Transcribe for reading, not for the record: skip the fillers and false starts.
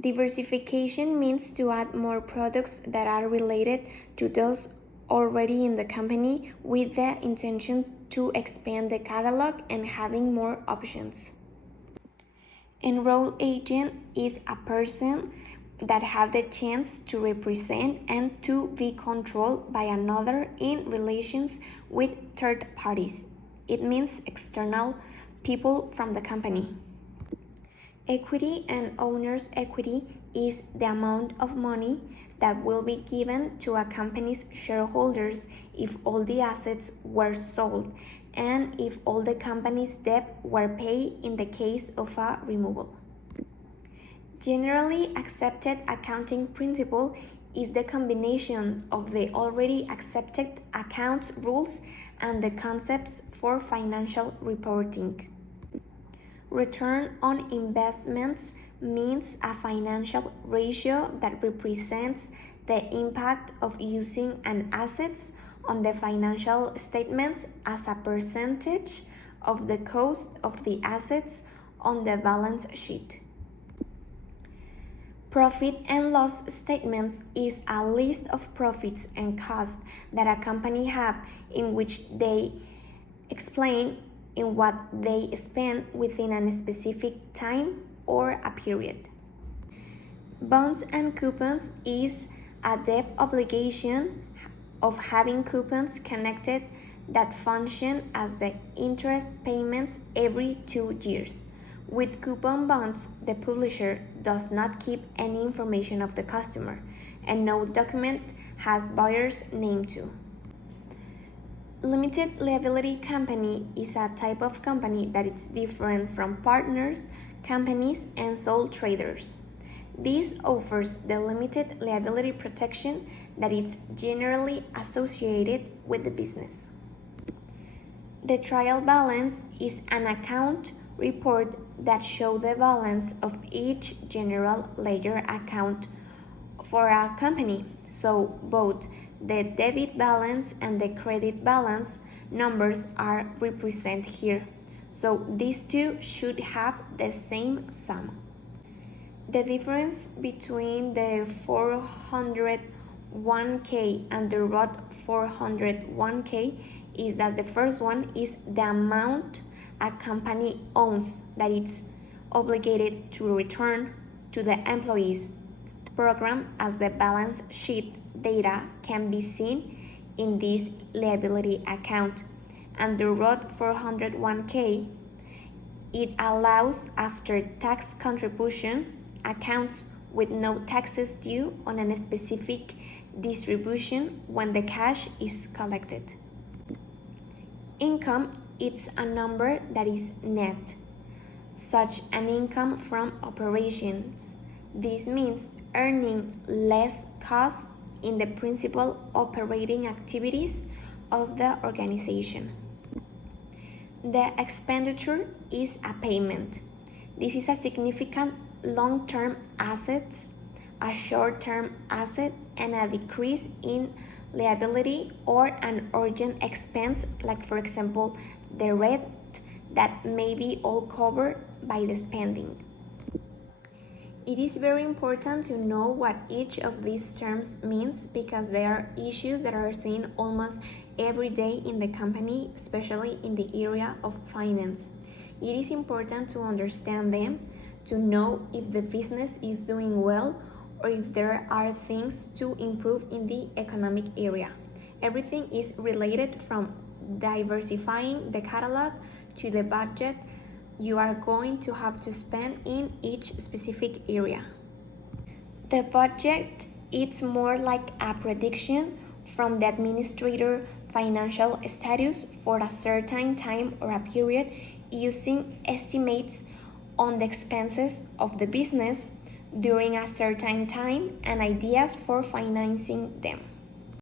Diversification means to add more products that are related to those already in the company with the intention to expand the catalog and having more options. Enrolled agent is a person that have the chance to represent and to be controlled by another in relations with third parties. It means external people from the company. Equity and owner's equity is the amount of money that will be given to a company's shareholders if all the assets were sold and if all the company's debt were paid in the case of a removal. Generally accepted accounting principle is the combination of the already accepted accounts rules and the concepts for financial reporting. Return on investments means a financial ratio that represents the impact of using an asset on the financial statements as a percentage of the cost of the assets on the balance sheet. Profit and loss statements is a list of profits and costs that a company have in which they explain in what they spend within a specific time or a period. Bonds and coupons is a debt obligation of having coupons connected that function as the interest payments every 2 years. With coupon bonds, the publisher does not keep any information of the customer, and no document has buyer's name to. Limited liability company is a type of company that is different from partners, companies, and sole traders. This offers the limited liability protection that is generally associated with the business. The trial balance is an account report that shows the balance of each general ledger account for a company, so both the debit balance and the credit balance numbers are represented here, so these two should have the same sum. The difference between the 401k and the Roth 401k is that the first one is the amount a company owns that it's obligated to return to the employees program as the balance sheet data can be seen in this liability account. And the Roth 401k, it allows after tax contribution accounts with no taxes due on a specific distribution when the cash is collected. Income, it's a number that is net, such an income from operations. This means earning less costs in the principal operating activities of the organization. The expenditure is a payment. This is a significant long-term asset, a short-term asset, and a decrease in liability or an urgent expense, like for example the rent that may be all covered by the spending. It is very important to know what each of these terms means because they are issues that are seen almost every day in the company, especially in the area of finance. It is important to understand them, to know if the business is doing well or if there are things to improve in the economic area. Everything is related from diversifying the catalog to the budget you are going to have to spend in each specific area. The budget is more like a prediction from the administrator financial status for a certain time or a period using estimates on the expenses of the business during a certain time and ideas for financing them.